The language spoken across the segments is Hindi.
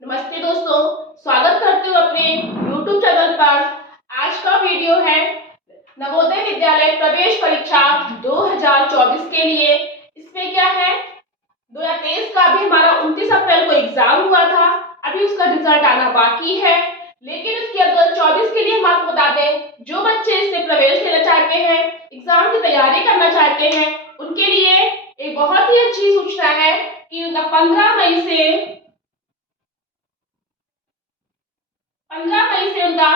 नमस्ते दोस्तों, स्वागत करती हूँ अपने YouTube चैनल पर। आज का वीडियो है नवोदय विद्यालय प्रवेश परीक्षा 2024 के लिए। इसमें क्या है, 2023 का अभी हमारा 29 अप्रैल को एग्जाम हुआ था, अभी उसका रिजल्ट आना बाकी है। लेकिन उसके 2024 के लिए हम आपको बता दें, जो बच्चे इससे प्रवेश लेना चाहते हैं, एग्जाम की तैयारी करना चाहते हैं, उनके लिए एक बहुत ही अच्छी सूचना है कि उनका 15 मई से उनका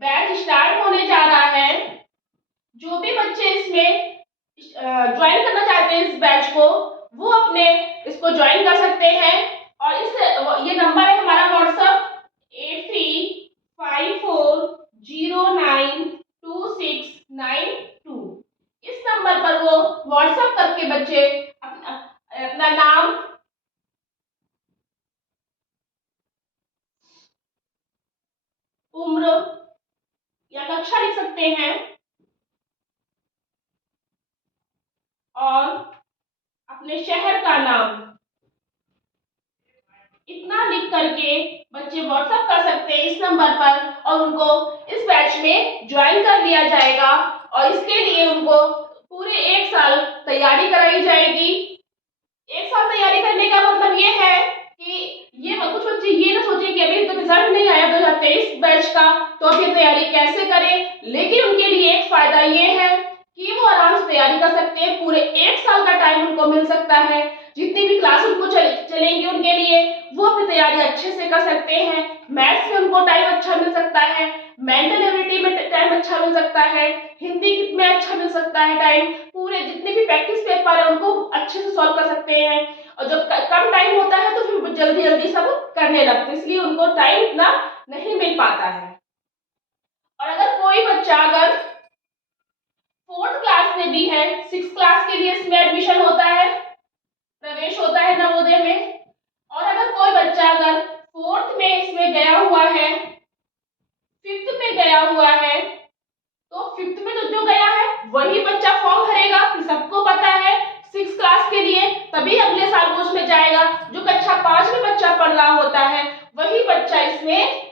बैच स्टार्ट होने जा रहा है। जो भी बच्चे इसमें ज्वाइन करना चाहते हैं इस बैच को, वो अपने इसको ज्वाइन कर सकते हैं। और ये नंबर है हमारा व्हाट्सएप 8354092692। इस नंबर पर वो व्हाट्सएप करके बच्चे अपना नाम, उम्र या कक्षा लिख सकते हैं और अपने शहर का नाम इतना लिख करके बच्चे व्हाट्सएप कर सकते हैं इस नंबर पर, और उनको इस बैच में ज्वाइन कर लिया जाएगा। और इसके लिए उनको पूरे 1 साल तैयारी कराई जाएगी। 1 साल तैयारी करने का मतलब ये है कि कुछ बच्चे ये ना सोचे कि अभी तो रिजल्ट नहीं आया 2023 बैच का, तो अभी तैयारी कैसे करें। लेकिन उनके लिए एक फायदा ये है कि वो आराम से तैयारी कर सकते हैं। पूरे 1 साल का टाइम उनको मिल सकता है। जितनी भी क्लास उनको चलेंगी उनके लिए, वो अपनी तैयारी अच्छे से कर सकते हैं। मैथ्स में उनको टाइम अच्छा मिल सकता है, मेंटल एबिलिटी में टाइम अच्छा मिल सकता है, हिंदी में अच्छा मिल सकता है टाइम। पूरे जितने भी प्रैक्टिस पेपर है उनको अच्छे से सॉल्व कर सकते हैं। और जब कम टाइम होता है तो फिर जल्दी जल्दी सब करने लगते हैं, इसलिए उनको टाइम इतना नहीं मिल पाता है। और अगर कोई बच्चा अगर 4th क्लास में भी है, 6th क्लास के लिए इसमें एडमिशन होता है, प्रवेश होता है नवोदय में। और अगर कोई बच्चा अगर 4th में इसमें गया हुआ है, 5th में गया हुआ है, तो 5th में तो जो गया है वही बच्चा फॉर्म भरेगा। सबको पता है 6th क्लास के लिए तभी अगले साल वो उसमें जाएगा। जो कक्षा 5 में बच्चा पढ़ रहा होता है वही बच्चा इसमें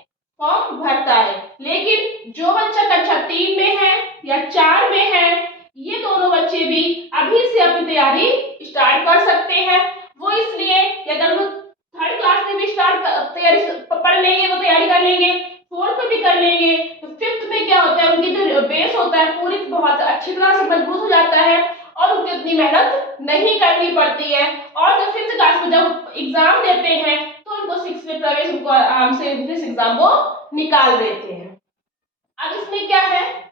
फॉर्म भरता है। लेकिन जो बच्चा कक्षा 3 में है या 4 में है, ये दोनों बच्चे भी अभी से अपनी तैयारी स्टार्ट कर सकते हैं। वो इसलिए कि अगर वो 3rd क्लास में भी स्टार्ट तैयारी पढ़ लेंगे, वो तैयारी कर लेंगे, 4th में भी कर लेंगे, तो 5th में क्या होता है, उनकी जो बेस होता है पूरी बहुत अच्छी तरह से मजबूत हो जाता है और उनको इतनी मेहनत नहीं करनी पड़ती है। और जब 5th क्लास में जब एग्जाम देते हैं तो उनको 6th में प्रवेश उनको आराम से इस एग्जाम को निकाल देते हैं। अब इसमें क्या है,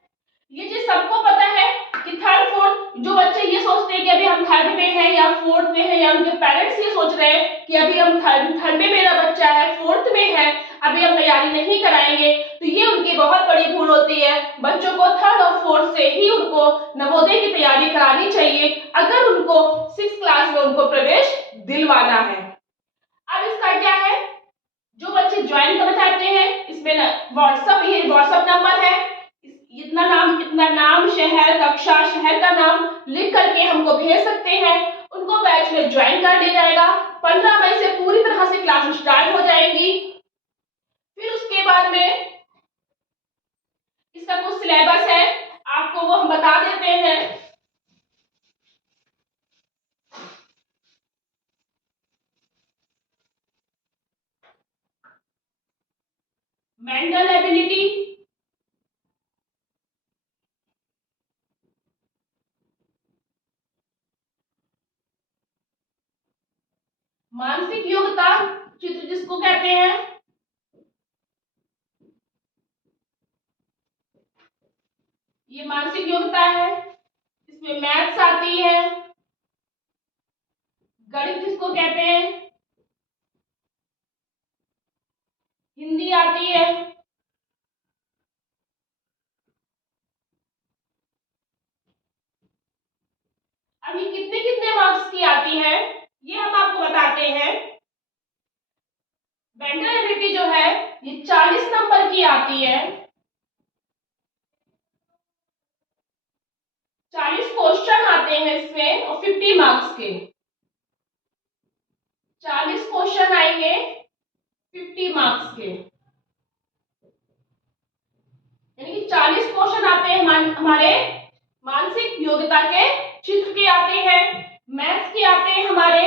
ये चीज सबको पता है कि 3rd 4th, जो बच्चे ये सोचते हैं कि अभी हम 3rd में हैं या 4th में हैं, या उनके पेरेंट्स ये सोच रहे हैं कि अभी हम 3rd में मेरा बच्चा है, 4th में है, अभी हम तैयारी नहीं कराएंगे, तो ये उनकी बहुत बड़ी भूल होती है। बच्चों को 3rd और 4th से ही उनको नवोदय की तैयारी करानी चाहिए, अगर उनको 6th क्लास में उनको प्रवेश दिलवाना है। अब इसका क्या है, जो बच्चे ज्वाइन करना चाहते हैं, इसमें व्हाट्सएप नंबर है, इतना नाम, शहर, कक्षा, शहर का नाम लिख करके हमको भेज सकते हैं। उनको बैच में ज्वाइन कर लिया जाएगा। 15 मई से पूरी तरह से क्लास स्टार्ट हो जाएंगी। फिर उसके बाद में इसका कुछ सिलेबस है, आपको वो हम बता देते हैं। मेंटल एबिलिटी, मानसिक योग्यता चित्र जिसको कहते हैं, ये मानसिक योग्यता है। इसमें मैथ्स आती है, गणित जिसको कहते हैं, हिंदी आती है, अभी कितने कितने मार्क्स की आती है ये हम आपको बताते हैं। मेंटल एबिलिटी जो है ये 40 नंबर की आती है। 40 क्वेश्चन आते हैं इसमें और 50 मार्क्स के। 40 क्वेश्चन आएंगे, 50 मार्क्स के, यानी कि 40 क्वेश्चन आते हैं हमारे मानसिक योग्यता के, चित्र के आते हैं, मैथ्स के आते हैं हमारे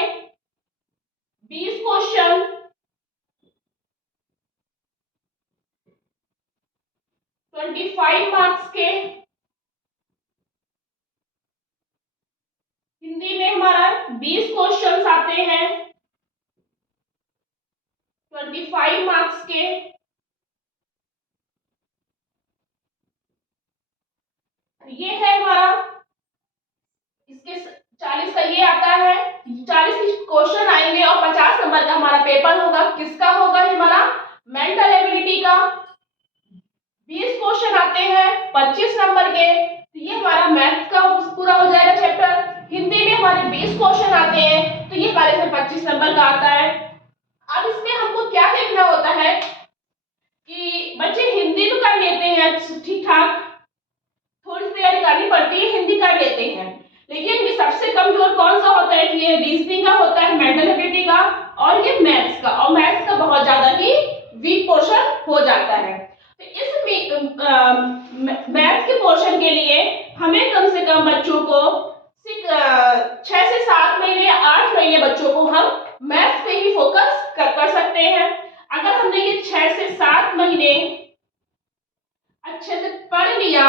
20 क्वेश्चन, ₹25 मार्क्स के, हिंदी में हमारा 20 क्वेश्चन आते हैं 25 मार्क्स के, ये है हमारा, इसके 40 का ये आता है, 40 क्वेश्चन आएंगे और 50 नंबर का हमारा पेपर होगा। किसका होगा? हमारा मेंटल एबिलिटी का। 20 क्वेश्चन आते हैं 25 नंबर के, तो ये हमारा मैथ्स का पूरा हो जाएगा चैप्टर। हिंदी में हमारे 20 क्वेश्चन आते हैं, तो ये हमारे से 25 नंबर का आता है। अब इसमें हमको क्या देखना होता है कि बच्चे हिंदी तो कर लेते हैं ठीक ठाक, थोड़ी सी तैयारी करनी पड़ती है, हिंदी कर लेते हैं, लेकिन ये सबसे कमजोर कौन सा होता है? ये रीजनिंग का होता है, मेंटल एबिलिटी का, और ये मैथ्स का, और मैथ्स का बहुत ज्यादा ही वीक पोर्शन हो जाता है। तो इस मैथ्स के पोर्शन के लिए हमें कम से कम बच्चों को 6 से 7 महीने या 8 महीने बच्चों को हम मैथ्स पे ही फोकस कर सकते हैं। अगर हमने ये 6 से 7 महीने अच्छे से पढ़ लिया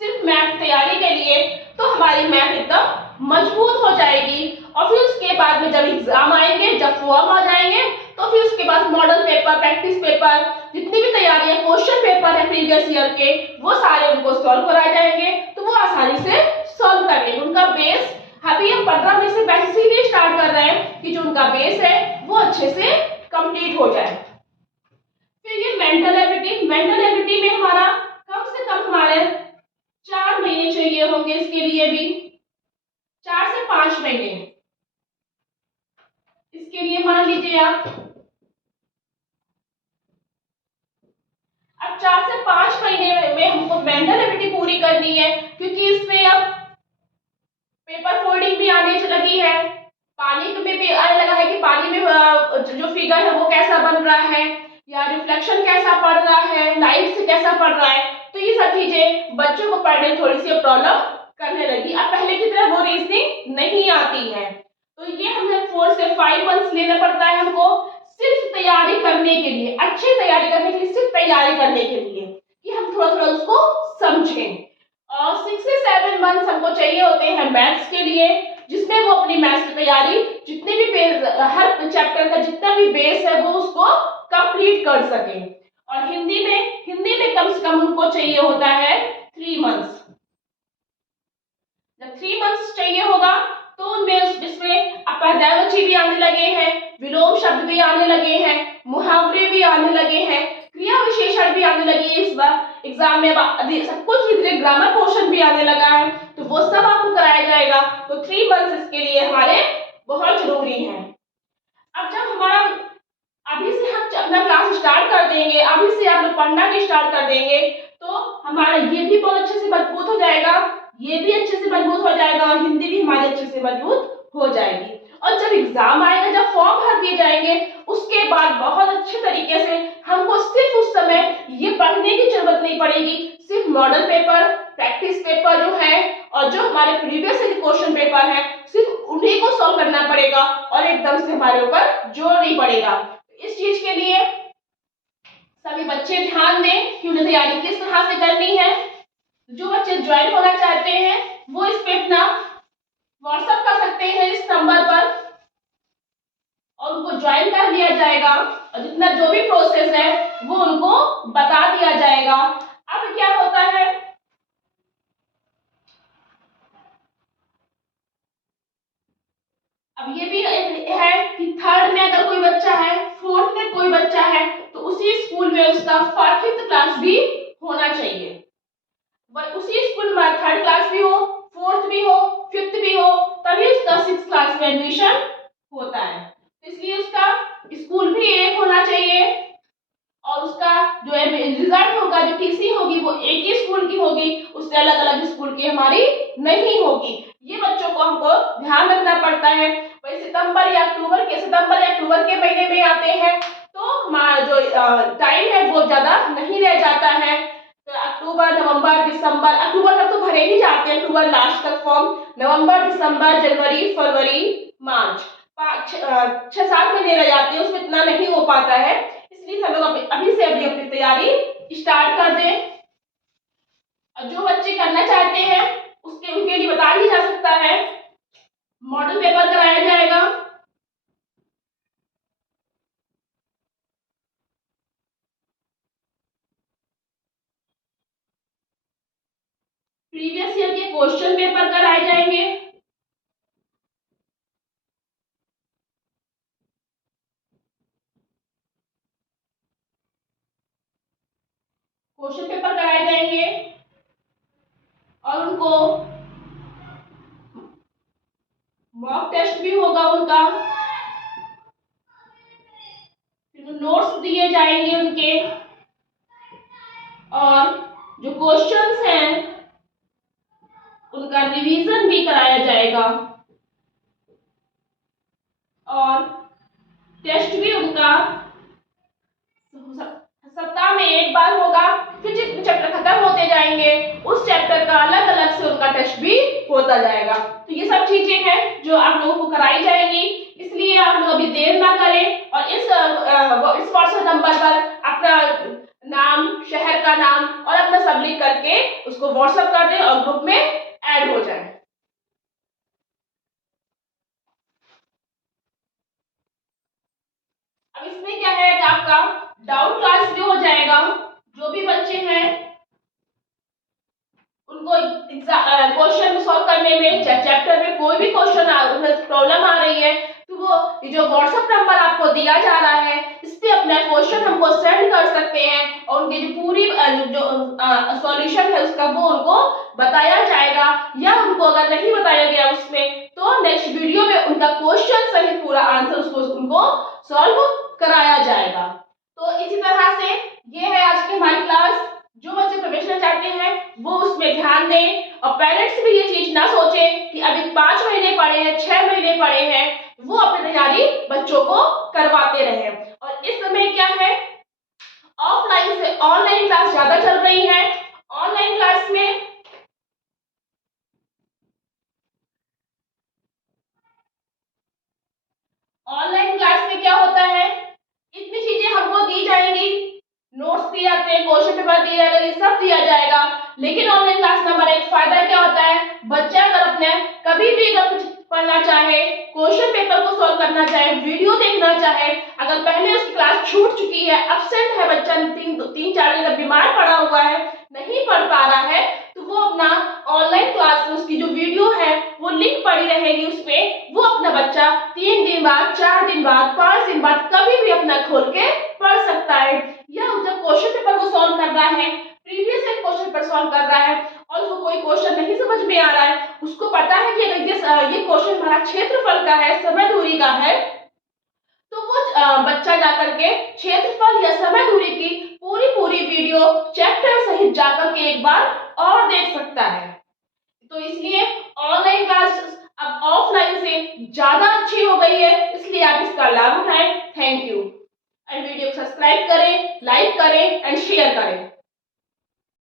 सिर्फ मैथ तैयारी के लिए, तो हमारी मैथ एकदम मजबूत हो जाएगी। और फिर उसके बाद में जब एग्जाम आएंगे, जब फॉर्म आ जाएंगे, तो फिर उसके बाद मॉडल पेपर, प्रैक्टिस पेपर, जितनी भी तैयारियां, क्वेश्चन पेपर है प्रीवियस ईयर के, वो सारे उनको सॉल्व कराए जाएंगे, तो वो आसानी से सॉल्व कर लेंगे। उनका बेस अभी हम 15 में से बेस इसीलिए स्टार्ट कर रहे हैं कि जो उनका बेस है वो अच्छे से कंप्लीट हो जाए। फिर ये मेंटल एबिलिटी में हमारा कम से कम हमारे 4 महीने चाहिए होंगे, इसके लिए भी 4 से 5 महीने, इसके लिए मान लीजिए आप। अब 4 से 5 महीने में हमको मेंटल एबिलिटी पूरी करनी है, क्योंकि इसमें अब पेपर फोल्डिंग भी आने लगी है, पानी में भी आने लगा है कि पानी में जो फिगर है वो कैसा बन रहा है, या रिफ्लेक्शन कैसा पड़ रहा है, लाइट से कैसा पड़ रहा है, तो ये सब चीजें बच्चों को पढ़ने में थोड़ी सी प्रॉब्लम करने लगी। अब पहले की तरह वो रीजनिंग नहीं आती है, तो ये हमें 4 से 5 मंथ्स लेना पड़ता है हमको सिर्फ तैयारी करने के लिए, अच्छी तैयारी करने के लिए, सिर्फ तैयारी करने के लिए, कि हम थोड़ा थोड़ा उसको समझें। और 6 से 7 मंथ्स हमको चाहिए होते हैं मैथ्स के लिए, जिसमें वो अपनी मैथ्स की तैयारी जितने भी हर चैप्टर का जितना भी बेस है वो उसको कंप्लीट कर सके। और हिंदी में कम से कम उनको चाहिए होता है 3 मंथ्स। जब 3 मंथ्स चाहिए होगा तो उनमें इसमें अपवादावची भी आने लगे हैं, विलोम शब्द भी आने लगे हैं, मुहावरे भी आने लगे हैं, क्रिया विशेषण भी आने लगी है। इस बार एग्जाम में सब कुछ धीरे ग्रामर पोर्शन भी आने लगा है, तो वो सब आपको कराया जाएगा। तो 3 मंथ्स इसके लिए हमारे बहुत जरूरी है। अब जब हमारा अभी से हम अपना क्लास स्टार्ट कर देंगे, अभी से आप लोग पढ़ना भी स्टार्ट कर देंगे, तो हमारा ये भी बहुत अच्छे से मजबूत हो जाएगा, ये भी अच्छे से मजबूत हो जाएगा, हिंदी भी हमारी अच्छे से मजबूत हो जाएगी। और जब एग्जाम आएगा, जब फॉर्म भर दिए जाएंगे, उसके बाद बहुत अच्छे तरीके से हमको सिर्फ उस समय ये पढ़ने की जरूरत नहीं पड़ेगी, सिर्फ मॉडल पेपर, प्रैक्टिस पेपर जो है और जो हमारे प्रीवियस क्वेश्चन पेपर है, सिर्फ उन्हीं को सॉल्व करना पड़ेगा और एकदम से हमारे ऊपर जोर नहीं पड़ेगा। इस चीज के लिए सभी बच्चे ध्यान दें कि उन्हें तैयारी किस तरह से करनी है। जो बच्चे ज्वाइन होना चाहते हैं वो इस पे अपना व्हाट्सएप कर सकते हैं इस नंबर पर, और उनको ज्वाइन कर दिया जाएगा, और जितना जो भी प्रोसेस है वो उनको बता दिया जाएगा। अब क्या होता है, अब ये भी है कि थर्ड में अगर कोई बच्चा है, फोर्थ में कोई बच्चा है, तो उसी स्कूल में उसका 5th क्लास भी होना चाहिए। उसी स्कूल में थर्ड क्लास भी हो, फोर्थ भी हो, 5th भी हो, तभी उसका 6th क्लास में एडमिशन होता है। इसलिए उसका स्कूल भी एक होना चाहिए, और उसका जो रिजल्ट होगा, जो टीसी होगी, वो एक ही स्कूल की होगी, उससे अलग अलग स्कूल की हमारी नहीं होगी। ये बच्चों को हमको ध्यान रखना पड़ता है। वही सितंबर या अक्टूबर के महीने में आते हैं, तो हमारा जो टाइम है वो ज्यादा नहीं रह जाता है। तो अक्टूबर, नवंबर, दिसंबर, अक्टूबर तक तो भरे ही जाते हैं, अक्टूबर लास्ट तक फॉर्म। नवंबर, दिसंबर, जनवरी, फरवरी, मार्च, 6-7 महीने रह जाते हैं, उसमें इतना नहीं हो पाता है। इसलिए हम लोग अभी से अभी अपनी तैयारी स्टार्ट कर दें। और जो बच्चे करना चाहते हैं उनके लिए बता ही जा सकता है, मॉडल पेपर कराया जाएगा। प्रीवियस ईयर के क्वेश्चन पेपर कराए जाएंगे। क्वेश्चन पेपर कराए जाएंगे और उनको मॉक टेस्ट भी होगा उनका, नोट्स दिए जाएंगे उनके, और जो क्वेश्चंस हैं उनका रिवीजन भी कराया जाएगा, और टेस्ट भी उनका सप्ताह में एक बार होगा। फिर जितने चैप्टर खत्म होते जाएंगे उस चैप्टर का अलग अलग से उनका टेस्ट भी होता जाएगा। तो ये सब चीजें हैं जो आप लोगों को कराई जाएंगी, इसलिए आप लोग अभी देर ना करें और इस व्हाट्सएप नंबर पर अपना नाम, शहर का नाम और अपना सब लिख करके उसको व्हाट्सएप कर दें और ग्रुप में ऐड हो जाए। अब इसमें क्या है कि आपका डाउट क्लास भी हो जाएगा। जो भी बच्चे हैं उनको क्वेश्चन सॉल्व करने में, चैप्टर में कोई भी क्वेश्चन प्रॉब्लम आ रही है तो वो जो व्हाट्सएप नंबर आपको दिया जा रहा है इस पे अपना क्वेश्चन हमको सेंड कर सकते हैं और उनकी जो पूरी जो सॉल्यूशन है उसका वो उनको बताया जाएगा, या उनको अगर नहीं बताया गया उसमें तो नेक्स्ट वीडियो में उनका क्वेश्चन सहित पूरा आंसर उसको उनको सॉल्व कराया जाएगा। तो इसी तरह से ये है आज की हमारी क्लास। जो बच्चे प्रवेश लेना चाहते हैं वो उसमें ध्यान दें और पेरेंट्स भी ये चीज ना सोचें कि अभी 5 महीने पड़े हैं, 6 महीने पड़े हैं, वो अपनी तैयारी बच्चों को करवाते रहे। और इस समय क्या है, ऑफलाइन से ऑनलाइन क्लास ज्यादा चल रही है। ऑनलाइन क्लास में क्या होता है, इतनी चीजें हमको दी जाएंगी, नोट्स दिए जाते हैं, क्वेश्चन पेपर दिया जाएगा, ये सब दिया जाएगा। लेकिन ऑनलाइन क्लास में हमारा एक फायदा क्या होता है, बच्चा अगर अपने कभी भी अगर कुछ पढ़ना चाहे, क्वेश्चन पेपर को सॉल्व करना चाहे, वीडियो देखना चाहे, अगर पहले उसकी क्लास छूट चुकी है, एब्सेंट है बच्चा, 3-4 दिन बीमार पड़ा हुआ है, नहीं पढ़ पा रहा है, तो वो अपना ऑनलाइन क्लास में उसकी जो वीडियो है वो लिंक पड़ी रहेगी उसमें, वो अपना बच्चा 3 दिन बाद, 4 दिन बाद, 5 दिन बाद कभी भी अपना खोल के पढ़ सकता है। या जब क्वेश्चन पेपर को सॉल्व कर रहा है, previous year question paper solve कर रहा है और उसको कोई क्वेश्चन नहीं समझ में आ रहा है, उसको पता है कि अगर ये क्वेश्चन हमारा क्षेत्रफल का है, समय दूरी का है, तो वो बच्चा जाकर के क्षेत्रफल या समय दूरी की पूरी वीडियो चैप्टर सहित जाकर के एक बार और देख सकता है। तो इसलिए ऑनलाइन क्लास अब ऑफलाइन से ज्यादा अच्छी हो गई है, इसलिए आप इसका लाभ उठाएं। Thank you. एंड वीडियो को सब्सक्राइब करें, लाइक करें एंड शेयर करें।